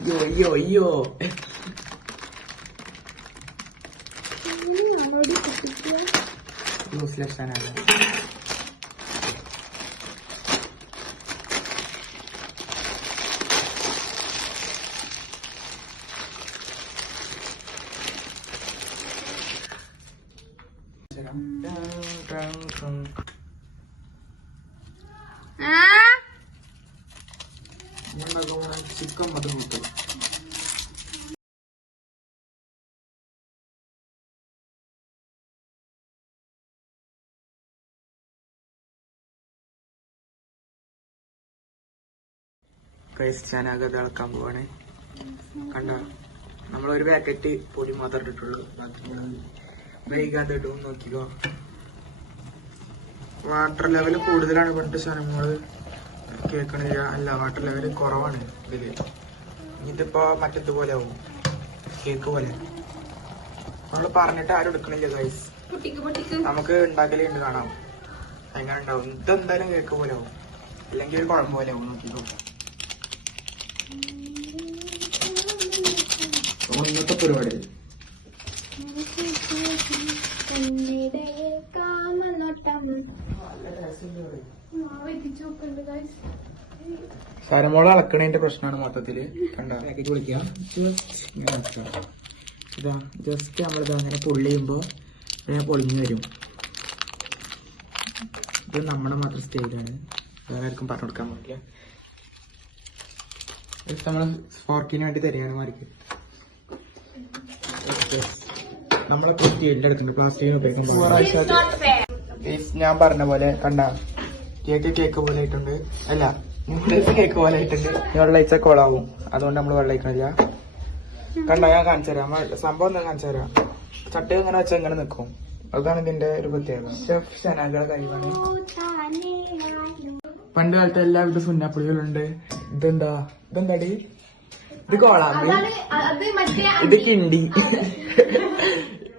അയ്യോ യൂസ്ലെസ് ആണ്. ചിക്കൻ മതി കൂട്ടും. ചനാകത്ത് ഇളക്കാൻ പോവാണ്. കണ്ട നമ്മളൊരു പാക്കറ്റ് പൊടി മാത്രം ഇട്ടിട്ടുള്ളൂ. വൈകാതെ ഇടും. നോക്കിക്കോ, വാട്ടർ ലെവൽ കൂടുതലാണ് പറഞ്ഞിട്ട് സാധനങ്ങള് കേൾക്കണില്ല. അല്ല, വാട്ടർ ലെവൽ കുറവാണ് ഇതില്. ഇതിപ്പോ മറ്റേതുപോലെ ആവും, കേക്ക് പോലെ. നമ്മള് പറഞ്ഞിട്ട് ആരും എടുക്കണില്ല ഗൈസ്. നമുക്ക് ഉണ്ടാക്കലുണ്ട്, കാണാം എങ്ങനെ ഉണ്ടാവും. ഇതെന്തായാലും കേക്ക് പോലെ ആവും, അല്ലെങ്കിൽ ഒരു കുഴമ്പ് പോലെ ആവും. നോക്കിക്കോ, ഇന്നത്തെ പരിപാടി. സരമോള് അളക്കണതിന്റെ പ്രശ്നമാണ് മൊത്തത്തില്. കണ്ട വിളിക്കാം. ഇതാ ജസ്റ്റ് നമ്മളിത് അങ്ങനെ പൊള്ളിയുമ്പോ പൊളിഞ്ഞു വരും. ഇത് നമ്മുടെ മാത്രം സ്റ്റൈലാണ്, വേറെ ആർക്കും പറഞ്ഞു കൊടുക്കാൻ പറ്റില്ല. നമ്മള് ഫോർക്കിന് വേണ്ടി തരികയാണ് മാറിക്ക്. നമ്മളെ എടുത്തിട്ടുണ്ട് പ്ലാസ്റ്റിക്കിന് ഉപയോഗിക്കുമ്പോൾ. ഞാൻ പറഞ്ഞ പോലെ കണ്ട കേക്ക് പോലെ ആയിട്ടുണ്ട്. അല്ല, നൂഡിൽസ് കേക്ക് പോലെ ആയിട്ടുണ്ട്. വെള്ളയിച്ച കൊളാവും, അതുകൊണ്ട് നമ്മള് വെള്ളയിക്കണില്ല. കണ്ട ഞാൻ കാണിച്ചു തരാം സംഭവം. എന്താ കാണിച്ചു തരാം. ചട്ടി ഇങ്ങനെ വെച്ചാൽ ഇങ്ങനെ നിൽക്കും. അതാണ് ഇതിന്റെ ഒരു പ്രത്യേകത. ഷെഫ് ഷനാഗയുടെ കഴിവാണ്. പണ്ട് കാലത്ത് എല്ലാവിധ സുന്നാപ്പുളികളുണ്ട്. ഇതെന്താടി? ഇത് കോളാമ്പി, ഇത് കിണ്ടി,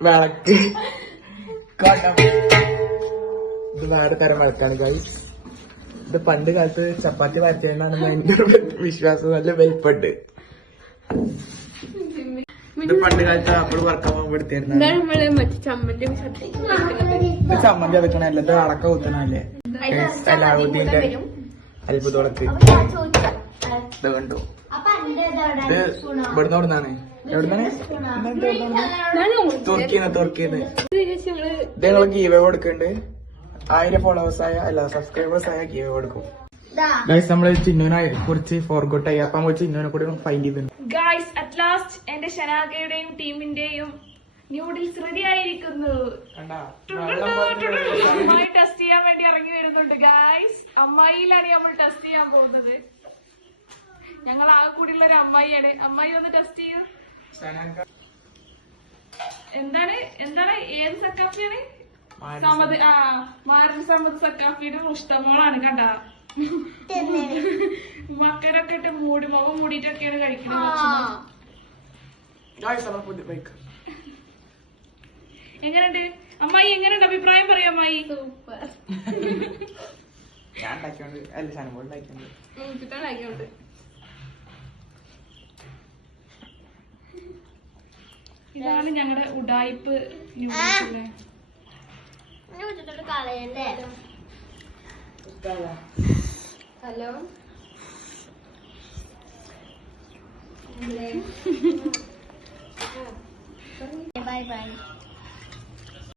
വിളക്ക്, ഇത് വേറെ തരം വിളക്കാണ് ഗൈസ്. ഇത് പണ്ട് കാലത്ത് ചപ്പാത്തി വരച്ചാണ് എന്റെ വിശ്വാസം. നല്ല വലിപ്പുണ്ട്. ഇത് പണ്ട് കാലത്ത് അപ്പോഴും വറക്കാൻ പോകുമ്പോ എടുത്തിരുന്നു. ഇത് ചമ്മന്തി അതൊക്കെയാണല്ലേ, ഇത് അളക്ക കുത്തണല്ലേ എല്ലാത്തിന്റെ അത്ഭുതോളത്ത്. ഇത് കണ്ടു. ഇത് ഇവിടുന്ന് എവിടുന്നാണ്? തുർക്കിന്ന്. ഇത് ഞങ്ങൾ ഗീവ് കൊടുക്കുന്നുണ്ട്. 1000 ഫോളോവേഴ്സായ സബ്സ്ക്രൈബേഴ്സ് ആയ ഗീവ് കൊടുക്കും. ഗൈസ്, നമ്മള് ചിന്നുവിനെ കുറിച്ച് ഫോർഗോട്ട് ആയി. അപ്പൊ നമ്മൾ ചിന്നുവിനെ കൂടി ഫൈൻഡ് ചെയ്തിട്ടുണ്ട്. ഗൈസ്, അറ്റ് ലാസ്റ്റ് എന്റെ ഷനാഗയുടെയും ടീമിന്റെയും ന്യൂഡിൽസ് റെഡി ആയിരിക്കുന്നു. അമ്മായി ടെസ്റ്റ് ചെയ്യാൻ വേണ്ടി ഇറങ്ങി വരുന്നുണ്ട് ഗൈസ്. അമ്മായിയിലാണ് നമ്മൾ ടെസ്റ്റ് ചെയ്യാൻ പോകുന്നത്. ഞങ്ങൾ ആകെ കൂടിയുള്ള ഒരു അമ്മായിയാണ്. അമ്മായി ഒന്ന് ടെസ്റ്റ് ചെയ്യൂ. എന്താണ് ഏത് സക്കാഫിയാണ്? സമത്. മാരൻ സമത് സക്കാഫിയുടെ മുഷ്ടമോളാണ്. കണ്ട മക്കരൊക്കെ ഇട്ട് മുഖം മൂടിയിട്ടൊക്കെയാണ് കഴിക്കുന്നത്. എങ്ങനെയുണ്ട് അമ്മായി? എങ്ങനെയുണ്ട് അഭിപ്രായം പറയാം അമ്മായി? സൂപ്പർ. ഇതാണ് ഞങ്ങളുടെ ഉഡായിപ്പ് ന്യൂഡിൽസ്. Hello, bye bye.